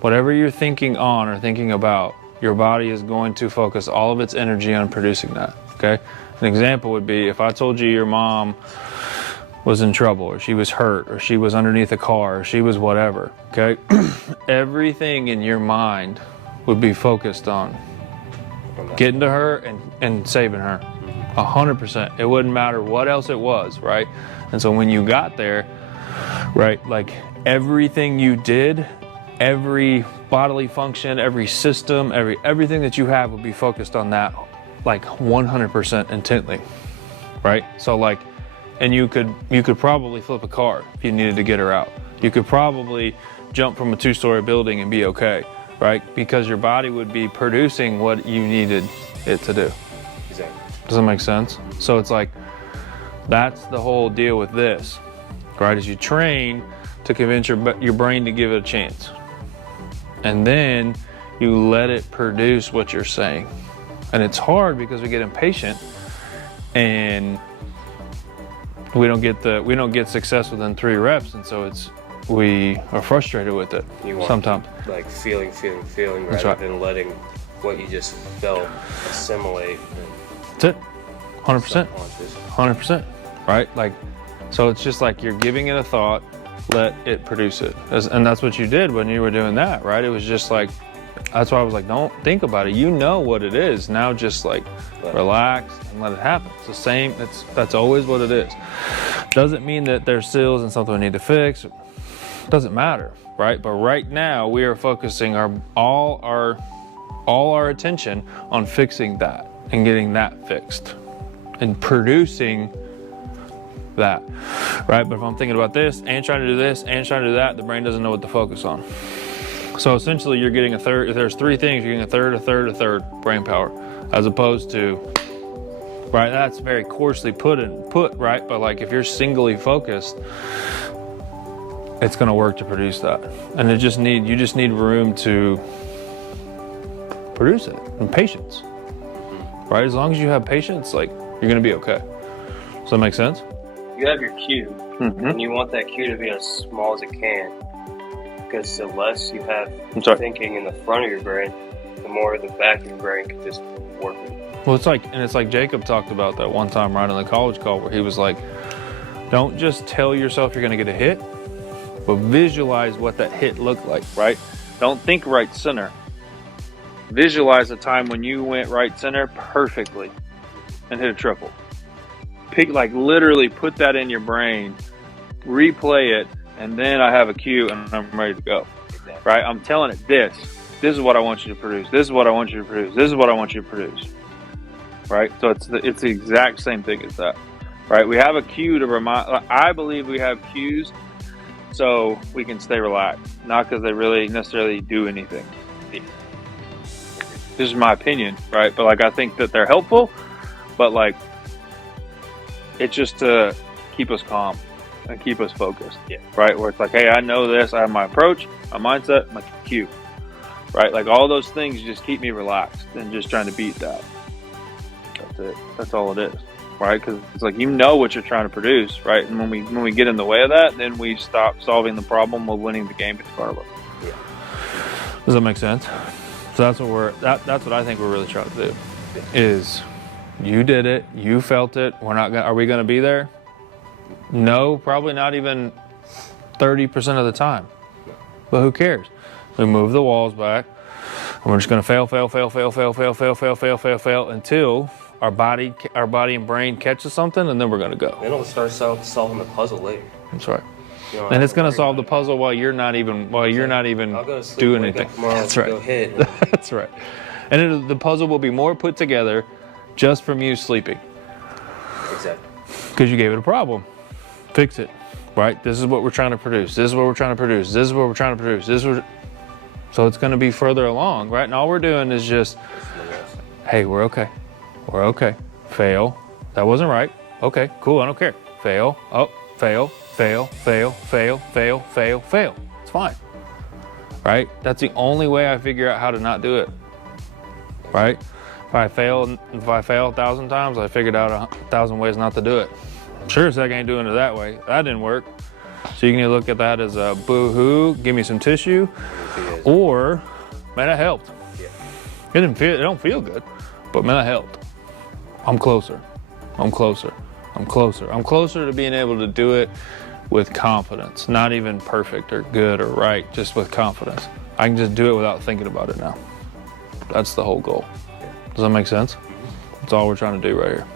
whatever you're thinking on or thinking about, your body is going to focus all of its energy on producing that, okay? An example would be if I told you your mom was in trouble, or she was hurt, or she was underneath a car, or she was whatever, okay? Everything in your mind would be focused on getting to her and saving her, 100%. It wouldn't matter what else it was, right? And so when you got there, right, like everything you did, every bodily function, every system, everything that you have would be focused on that, like 100% intently, right? So like, and you could probably flip a car if you needed to get her out. You could probably jump from a 2-story building and be okay, right? Because your body would be producing what you needed it to do. Exactly. Does that make sense? So it's like, that's the whole deal with this, right? Is you train to convince your brain to give it a chance. And then you let it produce what you're saying. And it's hard because we get impatient and we don't get success within 3 reps, and so we are frustrated with it sometimes. Like feeling rather than letting what you just felt assimilate. That's it. 100%. 100%. Right? Like, so it's just like you're giving it a thought, let it produce it. And that's what you did when you were doing that, right? It was just like, that's why I was like, don't think about it. You know what it is. Now just like relax and let it happen. It's the same. That's always what it is. Doesn't mean that there's still something we need to fix. Doesn't matter, right? But right now we are focusing all our attention on fixing that and getting that fixed and producing that, right? But if I'm thinking about this and trying to do this and trying to do that, the brain doesn't know what to focus on. So essentially you're getting a third. If there's 3 things, you're getting a third brain power, as opposed to, right? That's very coarsely put, right? But like if you're singly focused, it's going to work to produce that. And you just need room to produce it and patience, right? As long as you have patience, like you're going to be okay. Does that make sense? You have your cue, and you want that cue to be as small as it can. Because the less you have thinking in the front of your brain, the more the back of your brain can just work it. Well, it's like Jacob talked about that one time right on the college call where he was like, don't just tell yourself you're going to get a hit, but visualize what that hit looked like, right? Don't think right center. Visualize a time when you went right center perfectly and hit a triple. Literally put that in your brain, replay it, and then I have a cue and I'm ready to go, right? I'm telling it this is what I want you to produce. This is what I want you to produce. This is what I want you to produce, right? So it's the exact same thing as that, right? We have a cue to remind, I believe we have cues so we can stay relaxed, not because they really necessarily do anything. This is my opinion, right? But like, I think that they're helpful, but like, it's just to keep us calm and keep us focused, right? Where it's like, hey, I know this, I have my approach, my mindset, my cue, right? Like all those things just keep me relaxed and just trying to beat that. That's it. That's all it is, right? Because it's like, you know what you're trying to produce, right? And when we get in the way of that, then we stop solving the problem of winning the game regardless. Yeah. Does that make sense? So that's what I think we're really trying to do. Is you did it, you felt it. Are we going to be there? No, probably not even 30% of the time. But who cares? We move the walls back, and we're just going to fail until our body and brain catches something, and then we're going to go. Then it'll start solving the puzzle later. That's right. And it's going to solve the puzzle while you're not even doing anything. That's right. Go hit. That's right. And the puzzle will be more put together just from you sleeping. Exactly. Because you gave it a problem. Fix it. Right? This is what we're trying to produce. This is what we're trying to produce. This is what we're trying to produce. So it's going to be further along, right? And all we're doing is just, hey, we're okay. We're okay. Fail. That wasn't right. Okay, cool. I don't care. Fail. Oh, fail. Fail. Fail. Fail. Fail. Fail. Fail. It's fine. Right? That's the only way I figure out how to not do it. Right? If I fail 1,000 times, I figured out 1,000 ways not to do it. Sure as heck ain't doing it that way. That didn't work. So you can look at that as a boo-hoo, give me some tissue, Yes. Or, man, that helped. Yeah. It don't feel good, but man, that helped. I'm closer. I'm closer. I'm closer. I'm closer to being able to do it with confidence. Not even perfect or good or right, just with confidence. I can just do it without thinking about it now. That's the whole goal. Does that make sense? That's all we're trying to do right here.